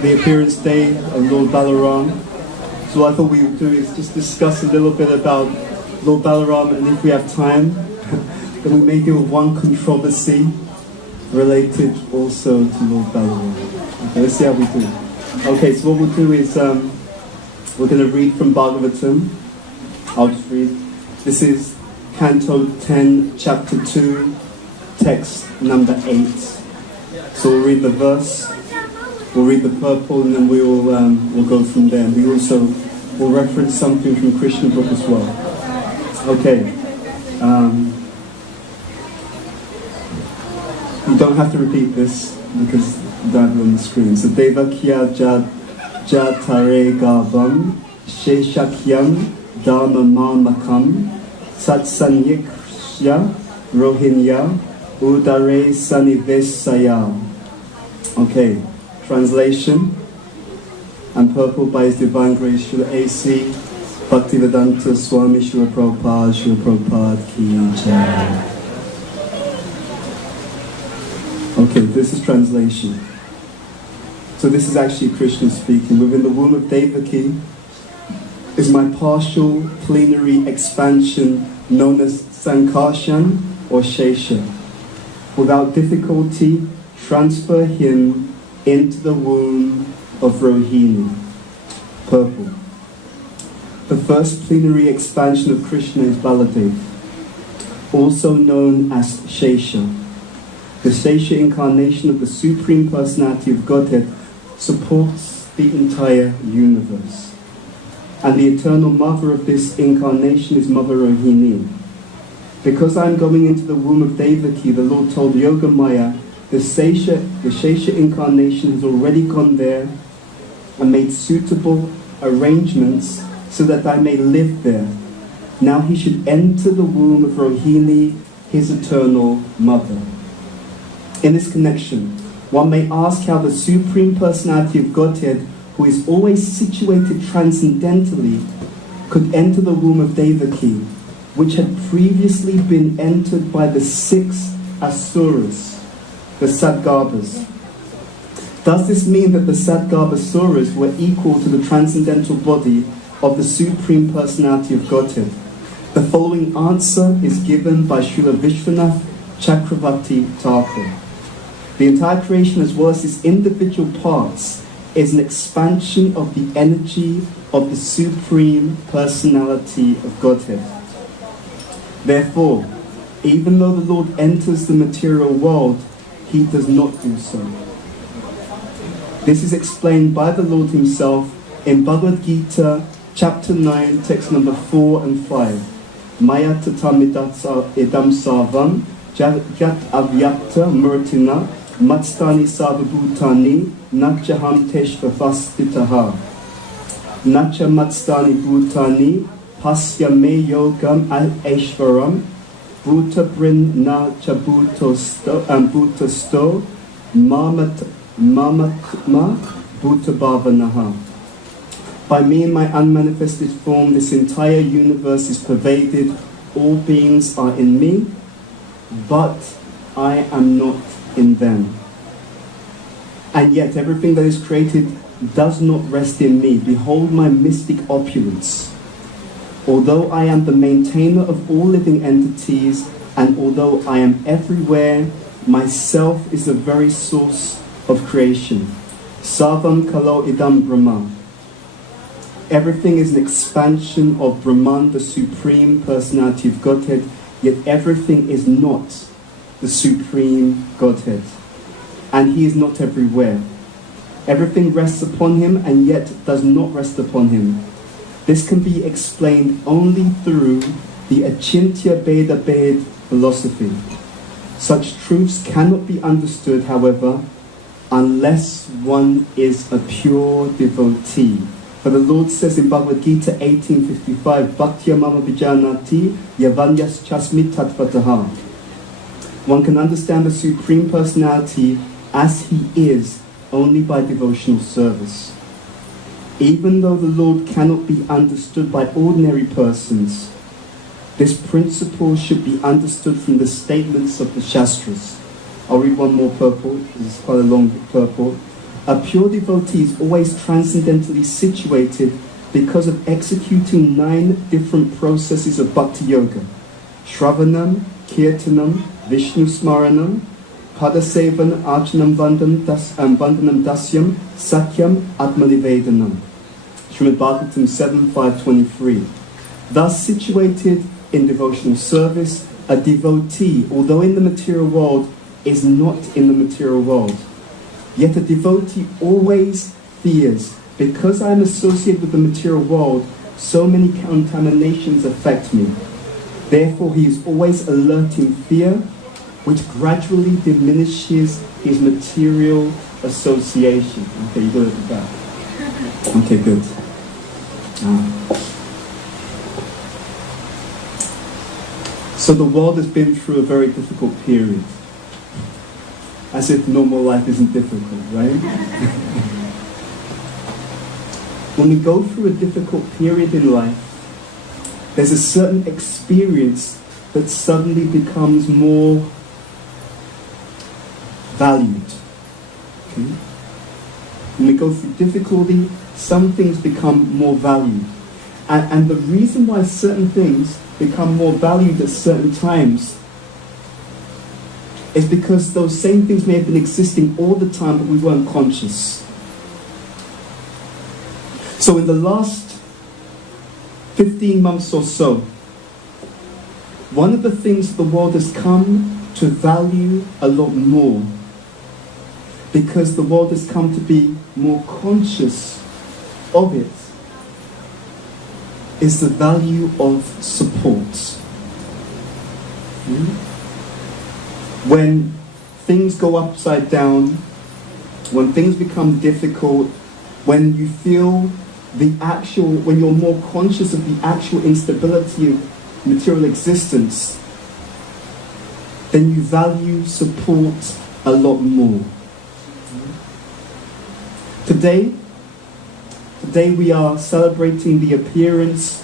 the appearance day of Lord Balaram. So what I thought we would do is just discuss a little bit about Lord Balaram, and if we have time, then we may deal with one controversy related also to Lord Balaram. Okay, let's see how we do. Okay, so what we'll do is we're going to read from Bhagavatam. I'll just read. This is Canto 10, Chapter 2, text number 8. So we'll read the verse, we'll read the purport, and then we'll go from there. We also will reference something from Krishna book as well. Okay. You don't have to repeat this because you don't have it on the screen. So Devakya Jatare Gavam Sheshakyam Dharma Mamakam Satsanyikya Rohinya Udare Sanivesaya. Okay, translation and purport by His Divine Grace Srila A.C. Bhaktivedanta Swami Srila Prabhupada Ki Jai. Okay, this is translation. So this is actually Krishna speaking. Within the womb of Devaki is my partial plenary expansion known as Sankarshan or Shesha. Without difficulty, transfer him into the womb of Rohini. Purple. The first plenary expansion of Krishna is Baladev, also known as Shesha. The Shesha incarnation of the Supreme Personality of Godhead supports the entire universe. And the eternal mother of this incarnation is Mother Rohini. Because I am going into the womb of Devaki, the Lord told Yogamaya, the Shesha incarnation has already gone there and made suitable arrangements so that I may live there. Now he should enter the womb of Rohini, his eternal mother. In this connection, one may ask how the Supreme Personality of Godhead, who is always situated transcendentally, could enter the womb of Devaki, which had previously been entered by the 6 Asuras, the Sadgarbhas. Does this mean that the Sadgarbhasuras were equal to the transcendental body of the Supreme Personality of Godhead? The following answer is given by Srila Vishwanath Chakravarti Thakur. The entire creation, as well as its individual parts, is an expansion of the energy of the Supreme Personality of Godhead. Therefore, even though the Lord enters the material world, he does not do so. This is explained by the Lord himself in Bhagavad Gita, chapter 9, text number 4 and 5. Maya tatamidatsa idam sarvam jat avyakta murtina matstani sarvabhutani nachaham teshvavastitaha nacha matstani bhutani pasya me yogam aishvaram bhuta brin na cha bhutasto mamatma Bhuta Bhavana. By me in my unmanifested form, this entire universe is pervaded. All beings are in me, but I am not in them. And yet everything that is created does not rest in me. Behold my mystic opulence. Although I am the maintainer of all living entities, and although I am everywhere, myself is the very source of creation. Sarvam kalo idam Brahma. Everything is an expansion of Brahman, the Supreme Personality of Godhead, yet everything is not the Supreme Godhead. And he is not everywhere. Everything rests upon him and yet does not rest upon him. This can be explained only through the Achintya Bheda Bhed philosophy. Such truths cannot be understood, however, unless one is a pure devotee. For the Lord says in Bhagavad Gita 18:55, Bhaktya mama vijanati yavanyas chasmit tatvataha. One can understand the Supreme Personality as he is only by devotional service. Even though the Lord cannot be understood by ordinary persons, this principle should be understood from the statements of the Shastras. I'll read one more purport. This is quite a long purport. A pure devotee is always transcendently situated because of executing 9 different processes of bhakti yoga. Shravanam, Kirtanam, Vishnu Smaranam, Padasevan, Archanam Vandanam Dasyam, Sakyam, Atmanivedanam. Srimad Bhagavatam 7.5.23. Thus situated in devotional service, a devotee, although in the material world, is not in the material world. Yet a devotee always fears, because I am associated with the material world, so many contaminations affect me. Therefore he is always alert in fear, which gradually diminishes his material association. Okay, you got it at that. Okay, good. So the world has been through a very difficult period. As if normal life isn't difficult, right? When we go through a difficult period in life, there's a certain experience that suddenly becomes more valued. Okay? When we go through difficulty, some things become more valued. And the reason why certain things become more valued at certain times is because those same things may have been existing all the time, but we weren't conscious. So in the last 15 months or so, one of the things the world has come to value a lot more, because the world has come to be more conscious of it, is the value of support. When things go upside down, when things become difficult, when you feel when you're more conscious of the actual instability of material existence, then you value support a lot more. Today we are celebrating the appearance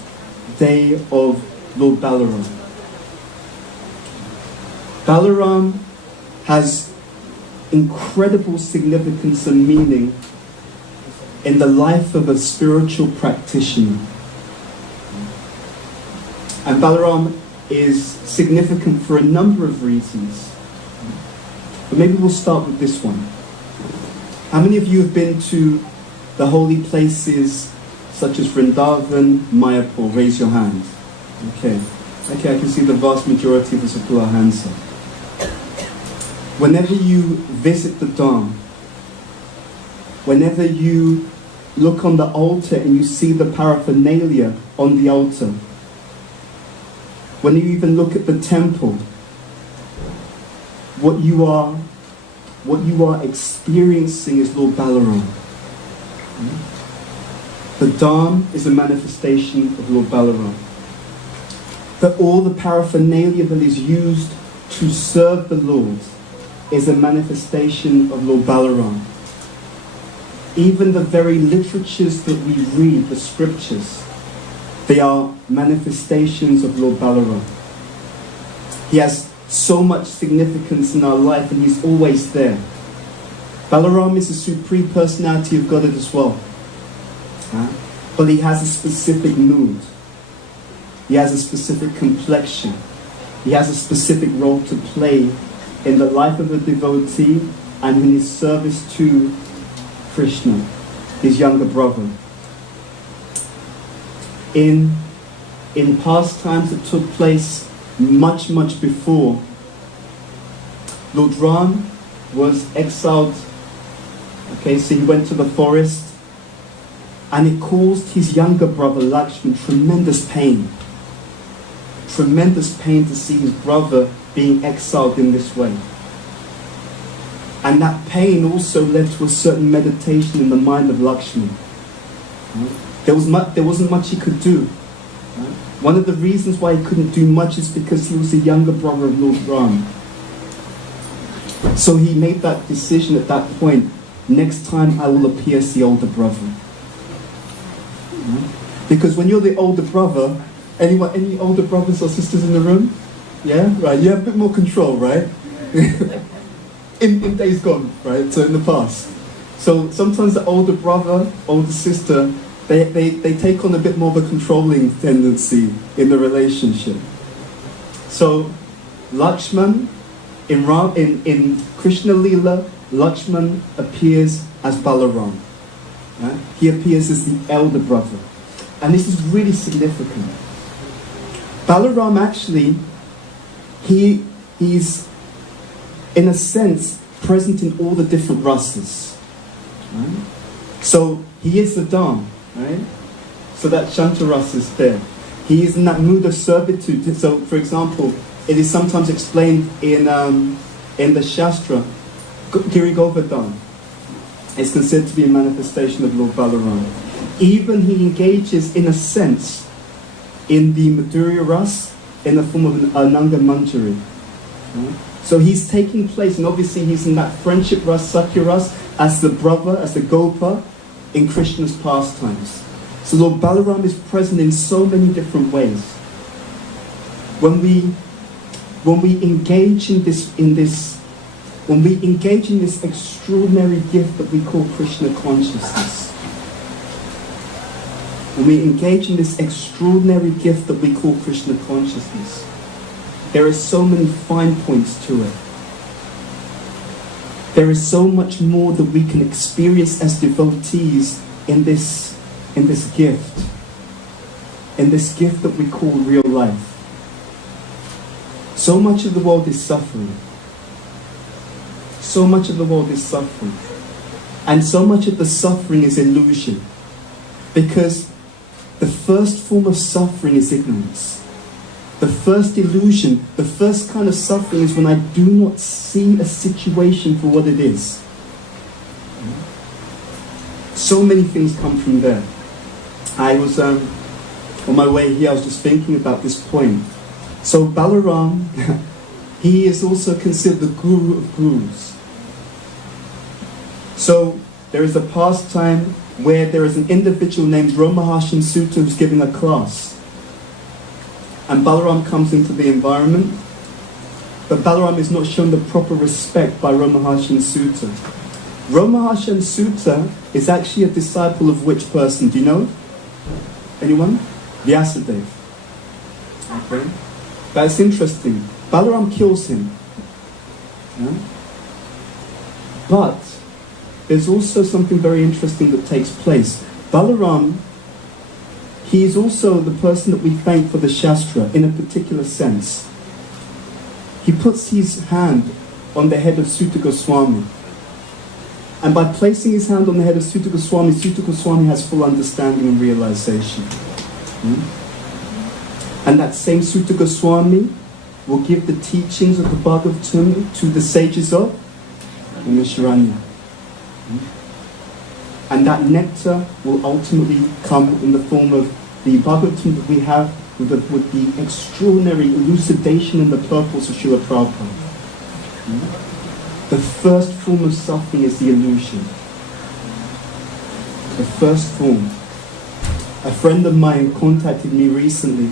day of Lord Balaram. Balaram has incredible significance and meaning in the life of a spiritual practitioner. And Balaram is significant for a number of reasons. But maybe we'll start with this one. How many of you have been to the holy places such as Vrindavan, Mayapur? Raise your hand. Okay, I can see the vast majority of us have put our hands up. Whenever you visit the Dham, whenever you look on the altar and you see the paraphernalia on the altar, when you even look at the temple, what you are experiencing is Lord Balaram. The Dham is a manifestation of Lord Balaram. That all the paraphernalia that is used to serve the Lord is a manifestation of Lord Balaram. Even the very literatures that we read, the scriptures, they are manifestations of Lord Balaram. He has so much significance in our life, and he's always there. Balaram is the supreme personality of Godhead as well. But he has a specific mood. He has a specific complexion. He has a specific role to play in the life of a devotee and in his service to Krishna, his younger brother. In past times that took place much before, Lord Ram was exiled. Okay, so he went to the forest, and it caused his younger brother Lakshman tremendous pain. Tremendous pain to see his brother being exiled in this way. And that pain also led to a certain meditation in the mind of Lakshman. There wasn't much he could do. One of the reasons why he couldn't do much is because he was the younger brother of Lord Ram. So he made that decision at that point: next time I will appear as the older brother. Because when you're the older brother, any older brothers or sisters in the room? Yeah, right. You have a bit more control, right? in days gone, right? So in the past. So sometimes the older brother, older sister, they take on a bit more of a controlling tendency in the relationship. So Lakshman, in Krishna Leela, Lakshman appears as Balaram. Right? He appears as the elder brother. And this is really significant. Balaram actually, he's in a sense present in all the different rasas. Right? So he is the Dham, right? So that Shanta rasa is there. He is in that mood of servitude. So, for example, it is sometimes explained in the Shastra, Giri Govardhan is considered to be a manifestation of Lord Balaram. Even he engages, in a sense, in the Madhurya Ras in the form of an Ananga Manjari. Right? So he's taking place, and obviously he's in that friendship Ras, Sakya Ras, as the brother, as the Gopa, in Krishna's pastimes. So Lord Balaram is present in so many different ways. When we engage in this extraordinary gift that we call Krishna consciousness, when we engage in this extraordinary gift that we call Krishna consciousness, there are so many fine points to it. There is so much more that we can experience as devotees in this gift that we call real life. So much of the world is suffering. So much of the world is suffering. And so much of the suffering is illusion. Because the first form of suffering is ignorance. The first illusion, the first kind of suffering is when I do not see a situation for what it is. So many things come from there. I was, on my way here, I was just thinking about this point. So Balaram, he is also considered the guru of gurus. So there is a pastime where there is an individual named Ramaharshan Sutta who's giving a class. And Balaram comes into the environment, but Balaram is not shown the proper respect by Ramaharshan Sutta. Ramaharshan Sutta is actually a disciple of which person? Do you know? Anyone? Vyasadeva. Okay. That's interesting. Balaram kills him. Yeah? But there's also something very interesting that takes place. Balaram, he is also the person that we thank for the Shastra in a particular sense. He puts his hand on the head of Sutta Goswami. And by placing his hand on the head of Sutta Goswami has full understanding and realization. And that same Sutta Goswami will give the teachings of the Bhagavatam to the sages of Nishiranya. And that nectar will ultimately come in the form of the Bhagavatam that we have with the extraordinary elucidation in the purports of Srila Prabhupada. The first form of suffering is the illusion. The first form. A friend of mine contacted me recently,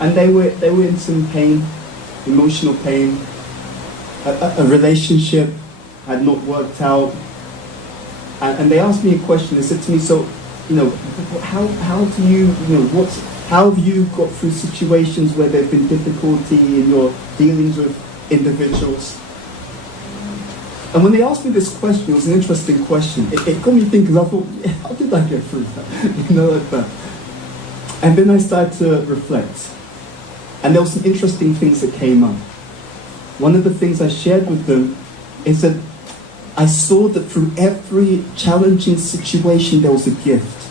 and they were in some pain, emotional pain. A relationship had not worked out, and they asked me a question. They said to me, "So, how do you, how have you got through situations where there've been difficulty in your dealings with individuals?" And when they asked me this question, it was an interesting question. It got me thinking. I thought, how did I get through that? Like that. And then I started to reflect. And there were some interesting things that came up. One of the things I shared with them is that I saw that through every challenging situation there was a gift.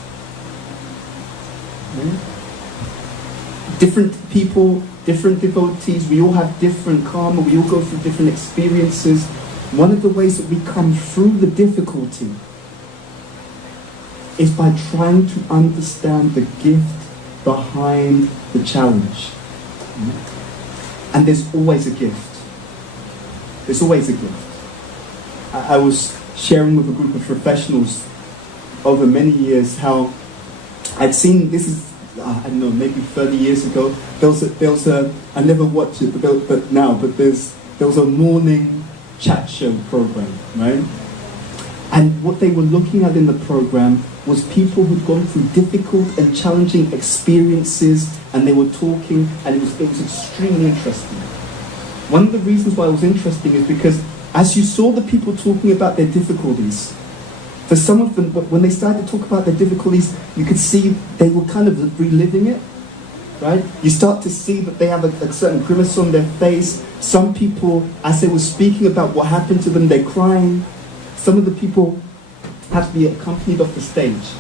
Different people, different devotees, we all have different karma, we all go through different experiences. One of the ways that we come through the difficulty is by trying to understand the gift behind the challenge. And there's always a gift. There's always a gift. I was sharing with a group of professionals over many years how I'd seen, this is, I don't know, maybe 30 years ago, there was a I never watched it, but there was a morning chat show program, right? And what they were looking at in the program was people who'd gone through difficult and challenging experiences, and they were talking, and it was extremely interesting. One of the reasons why it was interesting is because as you saw the people talking about their difficulties, for some of them, when they started to talk about their difficulties, you could see they were kind of reliving it, right? You start to see that they have a certain grimace on their face. Some people, as they were speaking about what happened to them, they're crying. Some of the people had to be accompanied off the stage.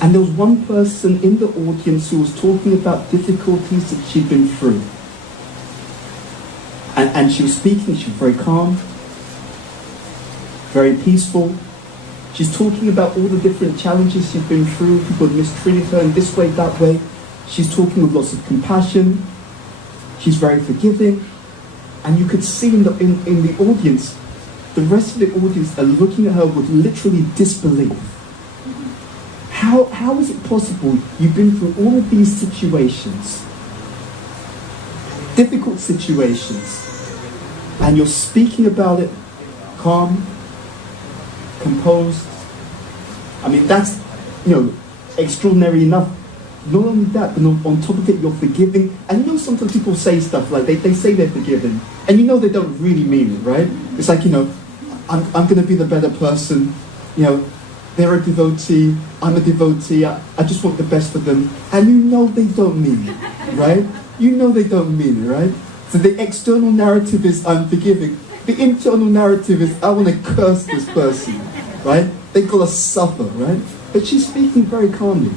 And there was one person in the audience who was talking about difficulties that she'd been through. And she was speaking, she was very calm, very peaceful. She's talking about all the different challenges she's been through. People had mistreated her in this way, that way. She's talking with lots of compassion. She's very forgiving. And you could see in the audience, the rest of the audience are looking at her with literally disbelief. How is it possible you've been through all of these situations, difficult situations, and you're speaking about it calm, composed? I mean, that's, extraordinary enough. Not only that, but on top of it, you're forgiving. And sometimes people say stuff like, they say they're forgiven, and they don't really mean it, right? It's like, I'm going to be the better person, they're a devotee, I'm a devotee, I just want the best for them. And they don't mean it, right? They don't mean it, right? So the external narrative is I'm forgiving. The internal narrative is I want to curse this person, right? They've got to suffer, right? But she's speaking very calmly.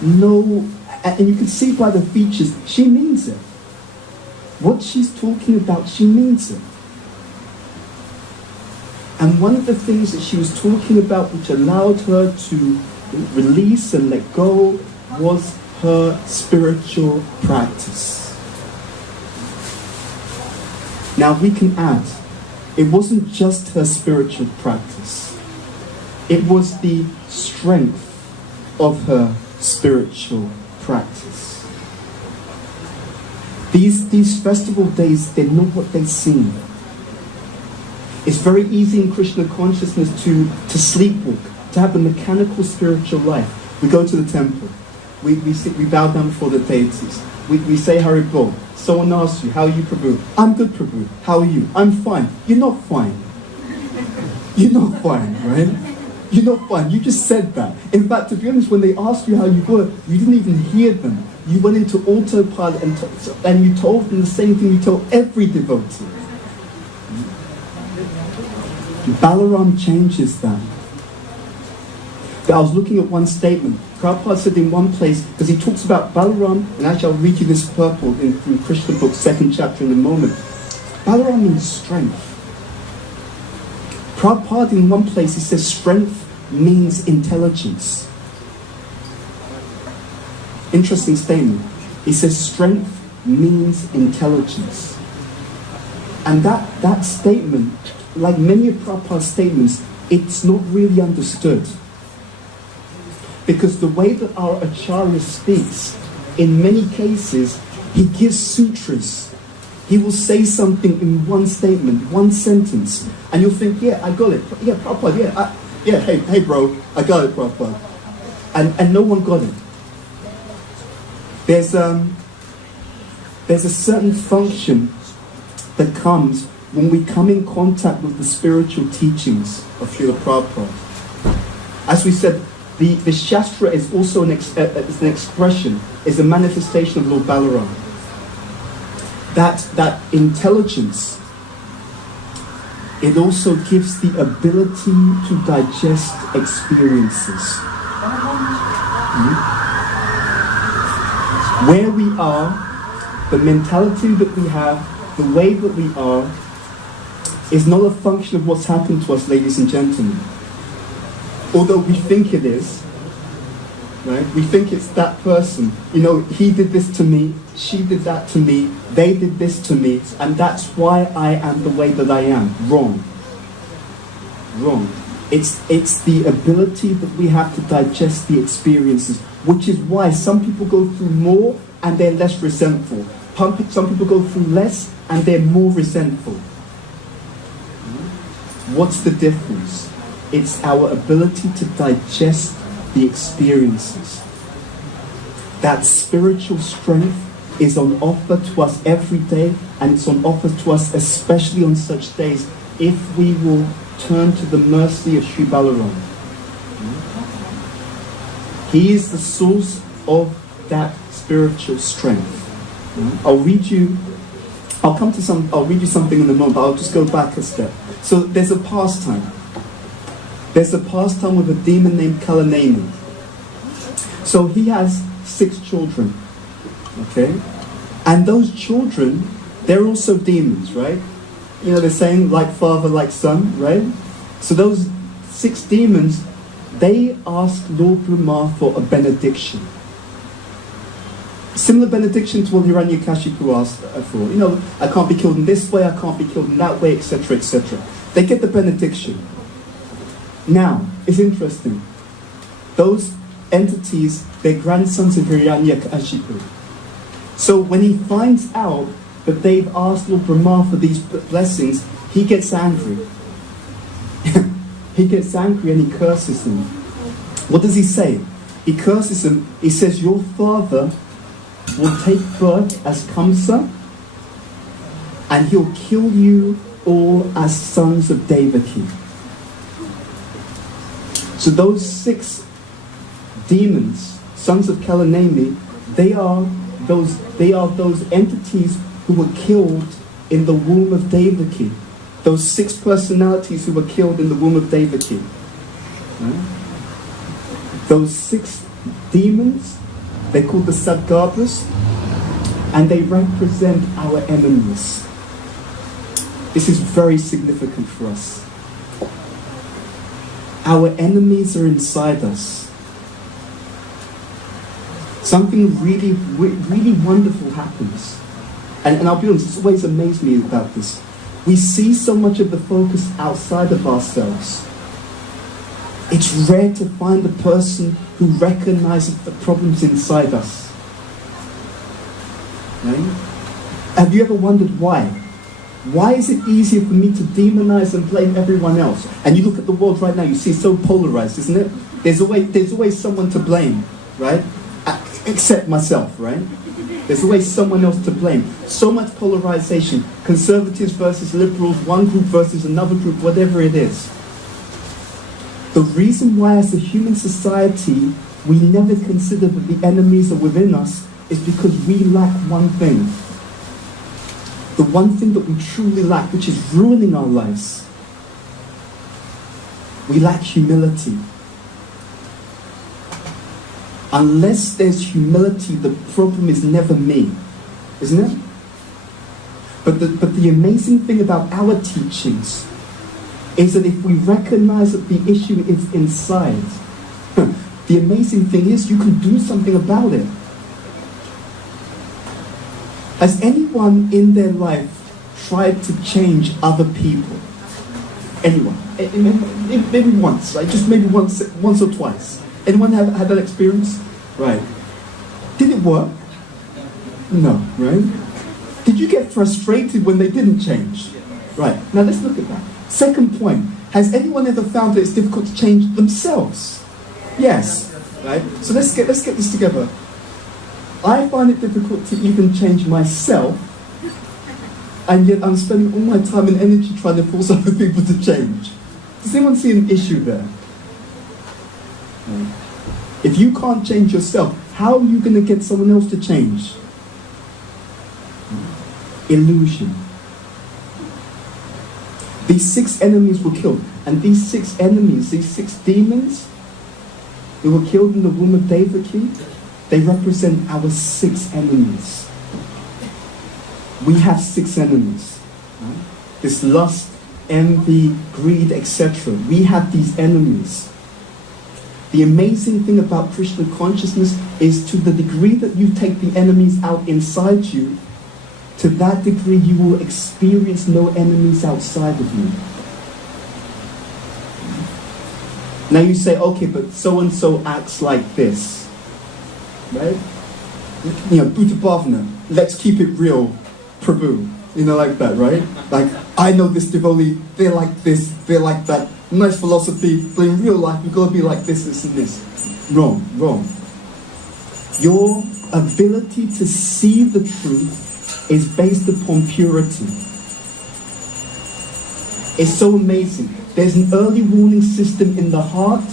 No, and you can see by the features, she means it. What she's talking about, she means it. And one of the things that she was talking about which allowed her to release and let go was her spiritual practice. Now we can add, it wasn't just her spiritual practice. It was the strength of her spiritual practice. These festival days, they're not what they seem. It's very easy in Krishna consciousness to sleepwalk, to have a mechanical spiritual life. We go to the temple. We bow down before the deities. We say Hari Bol. Someone asks you, how are you, Prabhu? I'm good, Prabhu. How are you? I'm fine. You're not fine. You're not fine, right? You're not fine. You just said that. In fact, to be honest, when they asked you how you were, you didn't even hear them. You went into autopilot and you told them the same thing you told every devotee. Balaram changes that. I was looking at one statement. Prabhupada said in one place, because he talks about Balaram, and actually I'll read you this purport from Krishna book, 2nd chapter in a moment. Balaram means strength. Prabhupada in one place, he says strength means intelligence. Interesting statement. He says strength means intelligence. And that statement, like many of Prabhupada's statements, it's not really understood. Because the way that our Acharya speaks, in many cases, he gives sutras. He will say something in one statement, one sentence, and you'll think, yeah, I got it. Yeah, Prabhupada, hey bro, I got it, Prabhupada. And no one got it. There's a certain function that comes when we come in contact with the spiritual teachings of Srila Prabhupada. As we said, the Shastra is also an expression, is a manifestation of Lord Balaram. That intelligence, it also gives the ability to digest experiences. Where we are, the mentality that we have, the way that we are, is not a function of what's happened to us, ladies and gentlemen. Although we think it is, right? We think it's that person. He did this to me, she did that to me, they did this to me, and that's why I am the way that I am. Wrong. Wrong. It's the ability that we have to digest the experiences, which is why some people go through more and they're less resentful. Some people go through less and they're more resentful. What's the difference? It's our ability to digest the experiences. That spiritual strength is on offer to us every day, and it's on offer to us especially on such days if we will turn to the mercy of Sri Balaram. He is the source of that spiritual strength. I'll read you something in a moment, but I'll just go back a step. So there's a pastime. There's a pastime with a demon named Kalaneni. So he has 6 children. Okay? And those children, they're also demons, right? You know, they're saying like father, like son, right? So those 6 demons, they ask Lord Brahma for a benediction. Similar benediction to what Hiranyakashipu asked for. You know, I can't be killed in this way, I can't be killed in that way, etc., etc. They get the benediction. Now, it's interesting. Those entities, they're grandsons of Hiranyakashipu. So when he finds out that they've asked Lord Brahma for these blessings, he gets angry. He gets angry and he curses them. What does he say? He curses them. He says, your father will take birth as Kamsa, and he'll kill you all as sons of Devaki. So those 6 demons, sons of Kalanemi, they are those entities who were killed in the womb of Devaki. Those 6 personalities who were killed in the womb of Devaki. Right? Those 6 demons, they're called the Sadgarbhas, and they represent our enemies. This is very significant for us. Our enemies are inside us. Something really, really wonderful happens. And I'll be honest, it's always amazed me about this. We see so much of the focus outside of ourselves. It's rare to find a person who recognizes the problems inside us. Right? Have you ever wondered why? Why is it easier for me to demonize and blame everyone else? And you look at the world right now, you see it's so polarized, isn't it? There's always someone to blame, right? Except myself, right? There's always someone else to blame. So much polarization. Conservatives versus liberals, one group versus another group, whatever it is. The reason why as a human society we never consider that the enemies are within us is because we lack one thing. The one thing that we truly lack, which is ruining our lives. We lack humility. Unless there's humility, the problem is never me, isn't it? But the amazing thing about our teachings is that if we recognize that the issue is inside, the amazing thing is you can do something about it. Has anyone in their life tried to change other people? Anyone? Maybe once, right? Just maybe once or twice. Anyone have had that experience? Right. Did it work? No, right? Did you get frustrated when they didn't change? Right. Now let's look at that. Second point. Has anyone ever found that it's difficult to change themselves? Yes. Right? So let's get this together. I find it difficult to even change myself, and yet I'm spending all my time and energy trying to force other people to change. Does anyone see an issue there? If you can't change yourself, how are you going to get someone else to change? Illusion. These 6 enemies were killed, and these 6 enemies, these 6 demons who were killed in the womb of Devaki, they represent our 6 enemies. We have 6 enemies. Right? This lust, envy, greed, etc. We have these enemies. The amazing thing about Krishna consciousness is to the degree that you take the enemies out inside you, to that degree you will experience no enemies outside of you. Now you say, okay, but so-and-so acts like this. Right? You know, Bhuta Bhavana, let's keep it real, Prabhu. You know, like that, right? Like, I know this devotee, they're like this, they're like that. Nice philosophy, but in real life, you've got to be like this, and this. Wrong, wrong. Your ability to see the truth is based upon purity. It's so amazing. There's an early warning system in the heart,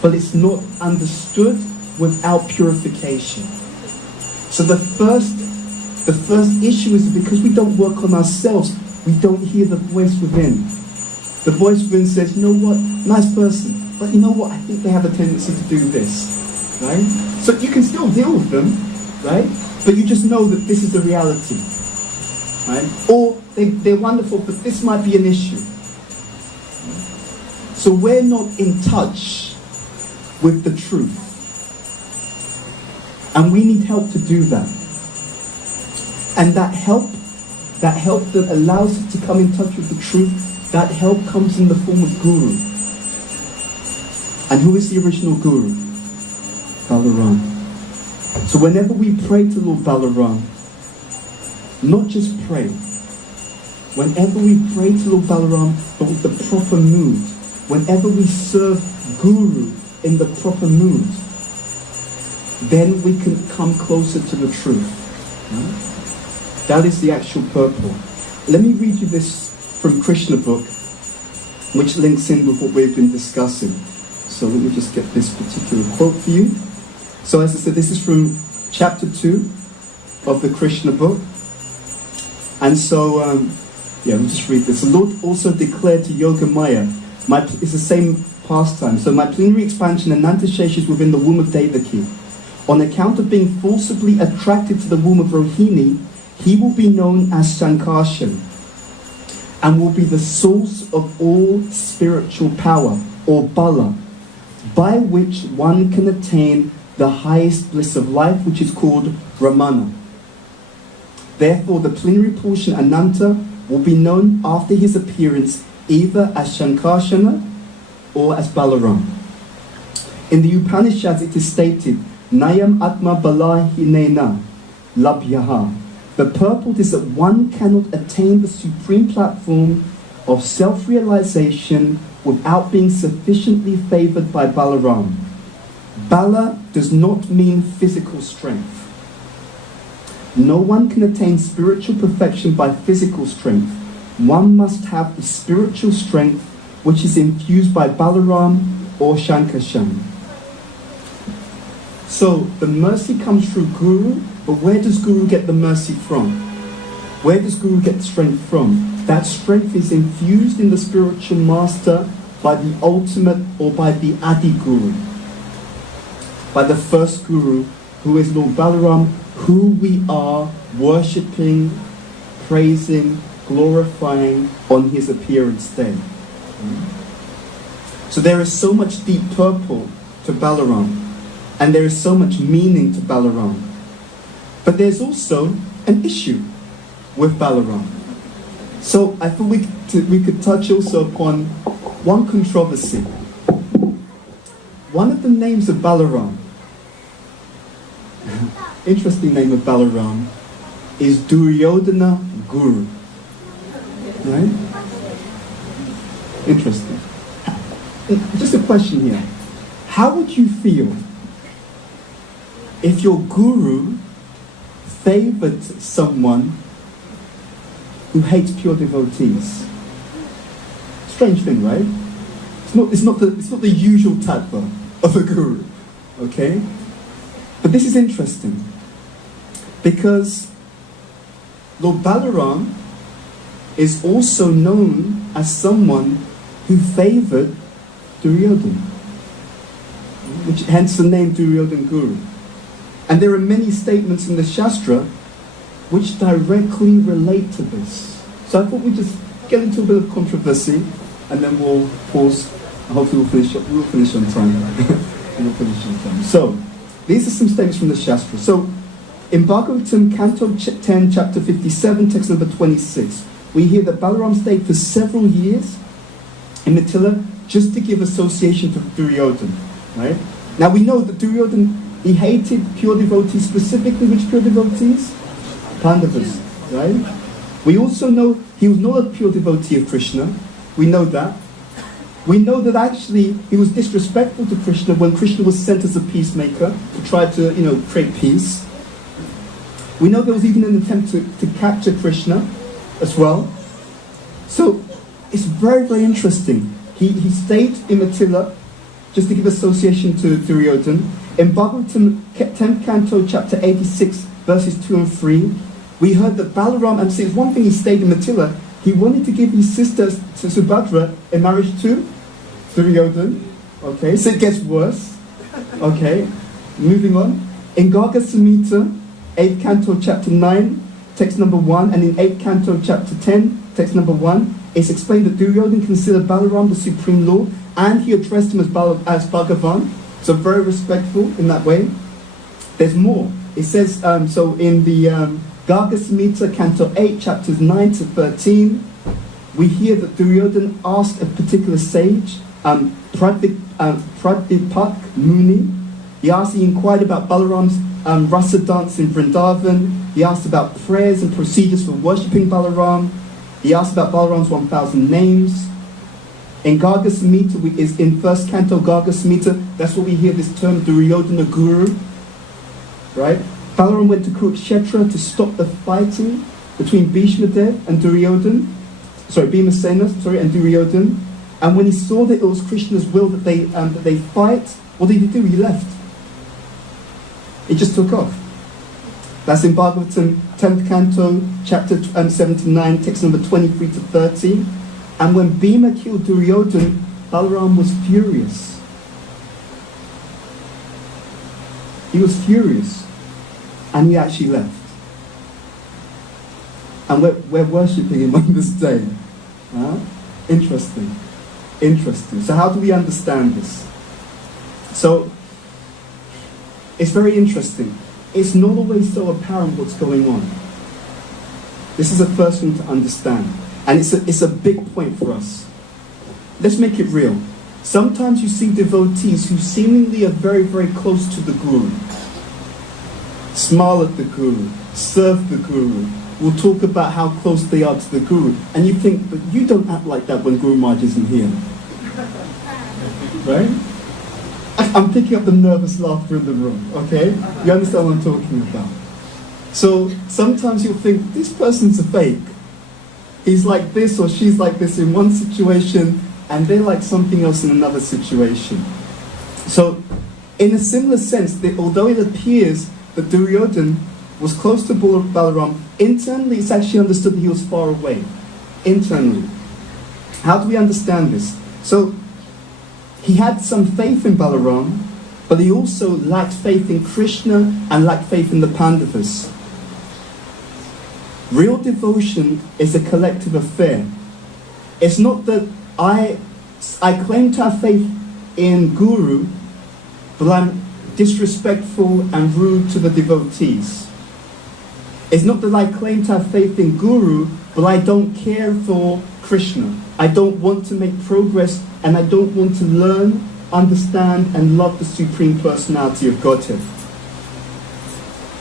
but it's not understood without purification. So the first issue is because we don't work on ourselves, we don't hear the voice within. The voice within says, you know what, nice person, but you know what, I think they have a tendency to do this, right? So you can still deal with them, right? But you just know that this is the reality, right? Or they're wonderful, but this might be an issue. So we're not in touch with the truth. And we need help to do that. And that help that allows us to come in touch with the truth, that help comes in the form of guru. And who is the original guru? Balaram. So whenever we pray to Lord Balaram, not just pray, whenever we pray to Lord Balaram, but with the proper mood, whenever we serve Guru in the proper mood, then we can come closer to the truth. That is the actual purport. Let me read you this from Krishna book, which links in with what we've been discussing. So let me just get this particular quote for you. So as I said, this is from chapter 2 of the Krishna book. And so, we'll just read this. The Lord also declared to Yogamaya, it's the same pastime. So my plenary expansion Anantashesha is within the womb of Devaki. On account of being forcibly attracted to the womb of Rohini, he will be known as Sankarshan and will be the source of all spiritual power, or Bala, by which one can attain the highest bliss of life, which is called Ramana. Therefore, the plenary portion Ananta will be known after his appearance either as Shankarshana or as Balaram. In the Upanishads it is stated, Nayam Atma Bala Hinena Labhyaha. The purport is that one cannot attain the supreme platform of self-realization without being sufficiently favored by Balaram. Bala does not mean physical strength. No one can attain spiritual perfection by physical strength. One must have the spiritual strength which is infused by Balaram or Shankarshan. So the mercy comes through Guru, but where does Guru get the mercy from? Where does Guru get the strength from? That strength is infused in the spiritual master by the ultimate, or by the Adi Guru, by the first Guru, who is Lord Balaram, who we are worshipping, praising, glorifying on his appearance day. So there is so much deep purport to Balaram, and there is so much meaning to Balaram. But there's also an issue with Balaram. So I thought we could touch also upon one controversy. One of the names of Balaram, interesting name of Balaram, is Duryodhana Guru. Right? Interesting. Just a question here. How would you feel if your guru favored someone who hates pure devotees? Strange thing, right? It's not the usual tattva of a guru. Okay? But this is interesting, because Lord Balaram is also known as someone who favored Duryodhana, which hence the name Duryodhana Guru. And there are many statements in the Shastra which directly relate to this. So I thought we'd just get into a bit of controversy, and then we'll pause. Hopefully we'll finish on time. We'll finish on time. So these are some statements from the Shastra. So in Bhagavatam, Canto 10, Chapter 57, text number 26, we hear that Balaram stayed for several years in Mithila just to give association to Duryodhana. Right? Now we know that Duryodhana, he hated pure devotees, specifically which pure devotees? Pandavas. right? We also know he was not a pure devotee of Krishna. We know that. We know that actually he was disrespectful to Krishna when Krishna was sent as a peacemaker to try to, create peace. We know there was even an attempt to capture Krishna as well. So it's very, very interesting. He stayed in Mathila, just to give association to Duryodhana. In Bhagavatam 10th canto, chapter 86, verses 2 and 3, we heard that Balaram, and see, it's one thing he stayed in Mathila, he wanted to give his sister to Subhadra in marriage to Duryodhana. Okay, so it gets worse. Okay, moving on. In Garga Samhita, 8th canto, chapter 9, text number 1, and in 8th canto, chapter 10, text number 1, it's explained that Duryodhana considered Balaram the supreme lord, and he addressed him as Bhagavan, so very respectful in that way. There's more. It says, so in the Garga Samhita, canto 8, chapters 9 to 13, we hear that Duryodhana asked a particular sage, Pradvipak Muni. He inquired about Balaram's rasa dance in Vrindavan. He asked about prayers and procedures for worshipping Balaram. He asked about Balaram's 1,000 names. In Garga Samhita, is in first canto Garga Samhita, that's where we hear this term Duryodhana Guru, right? Balaram went to Kurukshetra to stop the fighting between Bhishmadev and Duryodhana, Bhimasena, and Duryodhana. And when he saw that it was Krishna's will that they fight, what did he do? He left. He just took off. That's in Bhagavatam 10th canto, chapter 79, text number 23 to 30. And when Bhima killed Duryodhana, Balaram was furious. He was furious. And he actually left. And we're worshipping him on this day. Interesting. Interesting. So how do we understand this? So, it's very interesting. It's not always so apparent what's going on. This is the first thing to understand. And it's a big point for us. Let's make it real. Sometimes you see devotees who seemingly are very, very close to the Guru. Smile at the Guru, serve the Guru, will talk about how close they are to the Guru. And you think, but you don't act like that when Guru Maharaj isn't here. Right? I'm picking up the nervous laughter in the room, okay? You understand what I'm talking about? So sometimes you'll think, this person's a fake. He's like this or she's like this in one situation, and they're like something else in another situation. So, in a similar sense, although it appears that Duryodhana was close to Balaram, internally it's actually understood that he was far away. Internally. How do we understand this? So, he had some faith in Balaram, but he also lacked faith in Krishna and lacked faith in the Pandavas. Real devotion is a collective affair. It's not that I claim to have faith in Guru, but I'm disrespectful and rude to the devotees. It's not that I claim to have faith in Guru, but I don't care for Krishna. I don't want to make progress, and I don't want to learn, understand, and love the Supreme Personality of Godhead.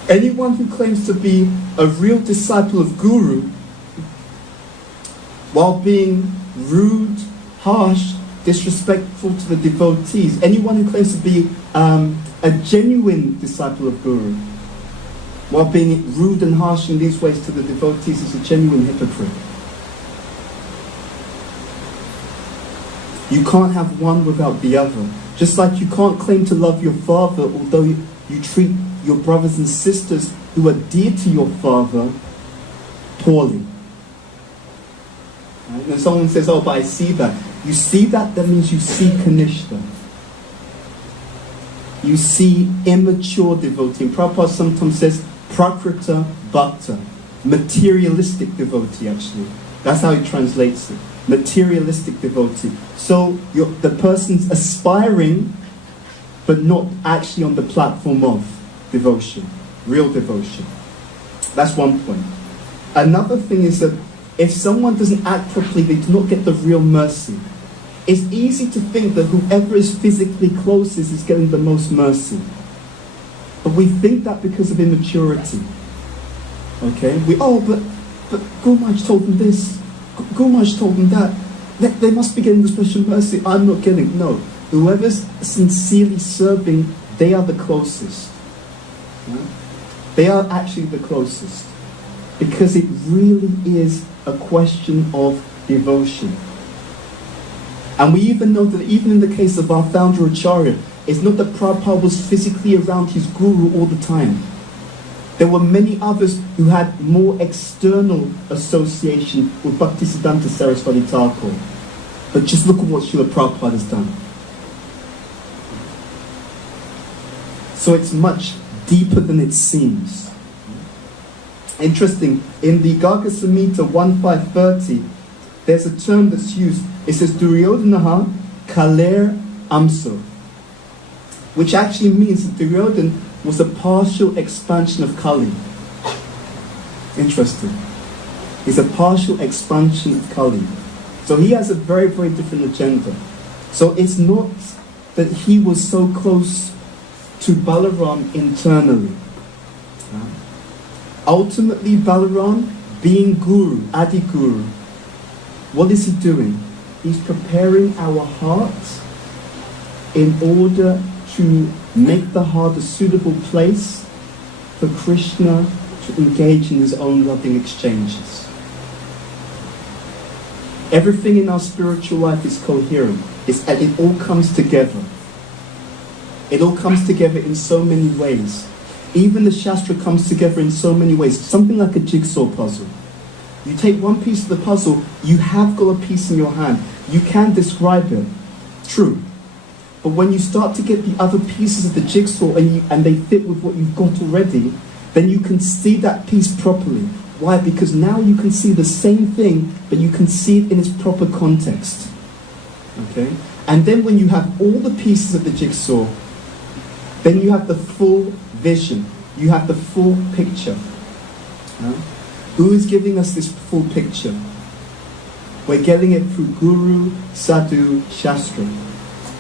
Anyone who claims to be a real disciple of Guru, while being rude, harsh, disrespectful to the devotees, anyone who claims to be a genuine disciple of Guru, while being rude and harsh in these ways to the devotees, is a genuine hypocrite. You can't have one without the other. Just like you can't claim to love your father, although you treat your brothers and sisters who are dear to your father poorly. Right? And someone says, oh, but I see that. You see that, that means you see Kanishta. You see immature devotee. And Prabhupada sometimes says Prakrita Bhakta, materialistic devotee actually. That's how he translates it. Materialistic devotee. So the person's aspiring, but not actually on the platform of devotion, real devotion. That's one point. Another thing is that if someone doesn't act properly, they do not get the real mercy. It's easy to think that whoever is physically closest is getting the most mercy. But we think that because of immaturity. Okay? But but Gurmaj told them this, Gurmaj told them that. They must be getting the special mercy, I'm not getting. No, whoever's sincerely serving, they are the closest. Yeah? They are actually the closest. Because it really is a question of devotion. And we even know that even in the case of our founder Acharya, it's not that Prabhupada was physically around his guru all the time. There were many others who had more external association with Bhaktisiddhanta Saraswati Thakur. But just look at what Srila Prabhupada has done. So it's much deeper than it seems. Interesting, in the Garga Samhita 1530, there's a term that's used. It says Duryodhanaha Kaler Amso, which actually means that Duryodhana was a partial expansion of Kali. Interesting. He's a partial expansion of Kali. So he has a very, very different agenda. So it's not that he was so close to Balaram internally. Ultimately, Balaram, being Guru, Adi Guru, what is he doing? He's preparing our hearts in order to make the heart a suitable place for Krishna to engage in his own loving exchanges. Everything in our spiritual life is coherent. It all comes together. It all comes together in so many ways. Even the Shastra comes together in so many ways. Something like a jigsaw puzzle. You take one piece of the puzzle, you have got a piece in your hand. You can describe it. True. But when you start to get the other pieces of the jigsaw and they fit with what you've got already, then you can see that piece properly. Why? Because now you can see the same thing, but you can see it in its proper context. Okay? And then when you have all the pieces of the jigsaw, then you have the full vision. You have the full picture. Who is giving us this full picture? We're getting it through Guru, Sadhu, Shastra.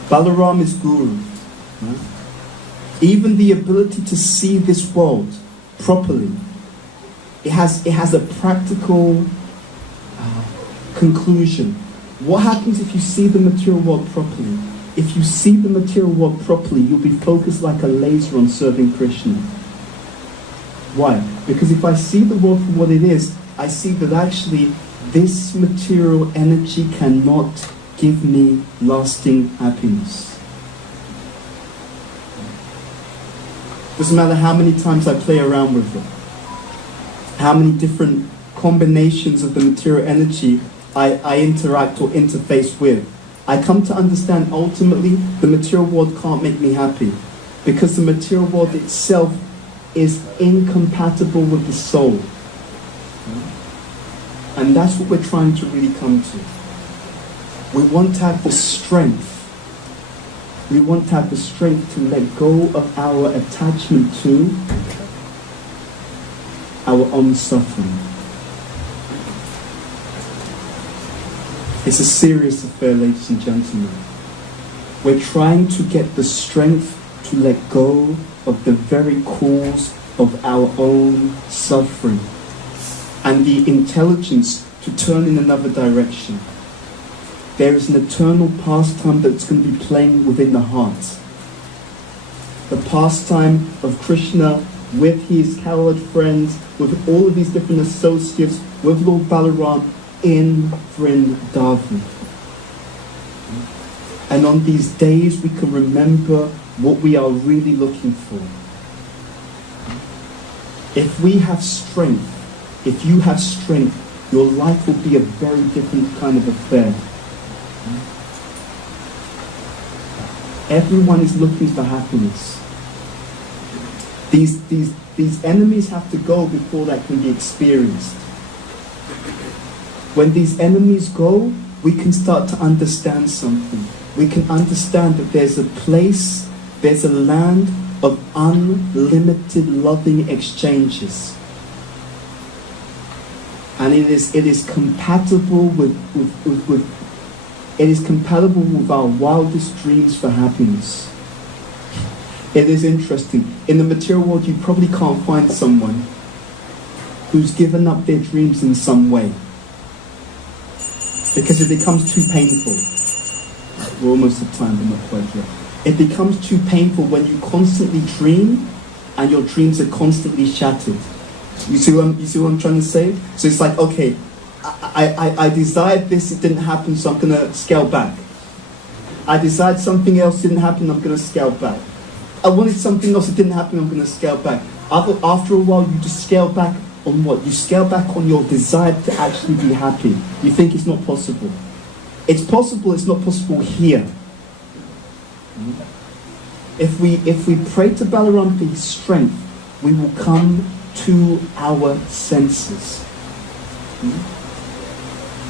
Balaram is Guru. Even the ability to see this world properly, it has a practical conclusion. What happens if you see the material world properly? If you see the material world properly, you'll be focused like a laser on serving Krishna. Why? Because if I see the world for what it is, I see that actually this material energy cannot give me lasting happiness. Doesn't matter how many times I play around with it, how many different combinations of the material energy I interact or interface with. I come to understand ultimately the material world can't make me happy because the material world itself is incompatible with the soul. And that's what we're trying to really come to. We want to have the strength. We want to have the strength to let go of our attachment to our own suffering. It's a serious affair, ladies and gentlemen. We're trying to get the strength to let go of the very cause of our own suffering and the intelligence to turn in another direction. There is an eternal pastime that's going to be playing within the heart. The pastime of Krishna with his cowherd friends, with all of these different associates, with Lord Balaram in Vrindavan. And on these days we can remember what we are really looking for. If we have strength, if you have strength, your life will be a very different kind of affair. Everyone is looking for happiness. These enemies have to go before that can be experienced. When these enemies go, we can start to understand something. We can understand that there's a place, there's a land of unlimited loving exchanges. And it is compatible with our wildest dreams for happiness. It is interesting. In the material world, you probably can't find someone who's given up their dreams in some way. Because it becomes too painful. We're almost at time, but not quite yet. It becomes too painful when you constantly dream and your dreams are constantly shattered. You see what I'm trying to say? So it's like, okay, I desired this, it didn't happen, so I'm going to scale back. I desired something else, didn't happen, I'm going to scale back. I wanted something else, it didn't happen, I'm going to scale back. After a while, you just scale back on what? You scale back on your desire to actually be happy. You think it's not possible. It's possible, it's not possible here. If we pray to Balaram for his strength, we will come to our senses.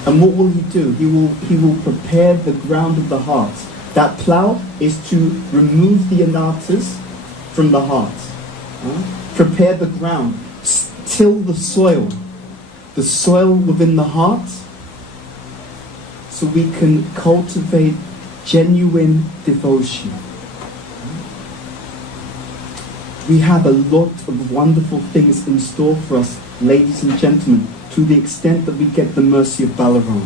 And what will he do? He will prepare the ground of the heart. That plough is to remove the anatas from the heart. Prepare the ground. Till the soil within the heart, so we can cultivate genuine devotion. We have a lot of wonderful things in store for us, ladies and gentlemen, to the extent that we get the mercy of Balaram.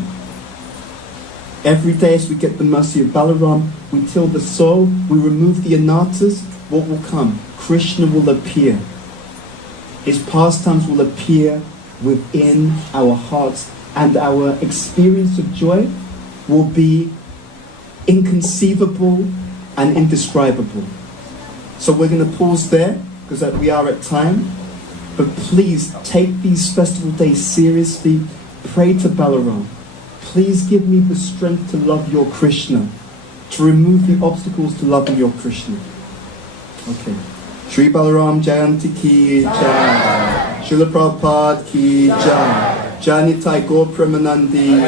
Every day as we get the mercy of Balaram, we till the soil, we remove the anatas, what will come? Krishna will appear. His pastimes will appear within our hearts, and our experience of joy will be inconceivable and indescribable. So we're going to pause there, because we are at time. But please take these festival days seriously. Pray to Balaram. Please give me the strength to love your Krishna, to remove the obstacles to loving your Krishna. Okay. Shri Balaram Jayanti ki jai. Srila Prabhupada ki jai. Janitai Gaur Premanandi.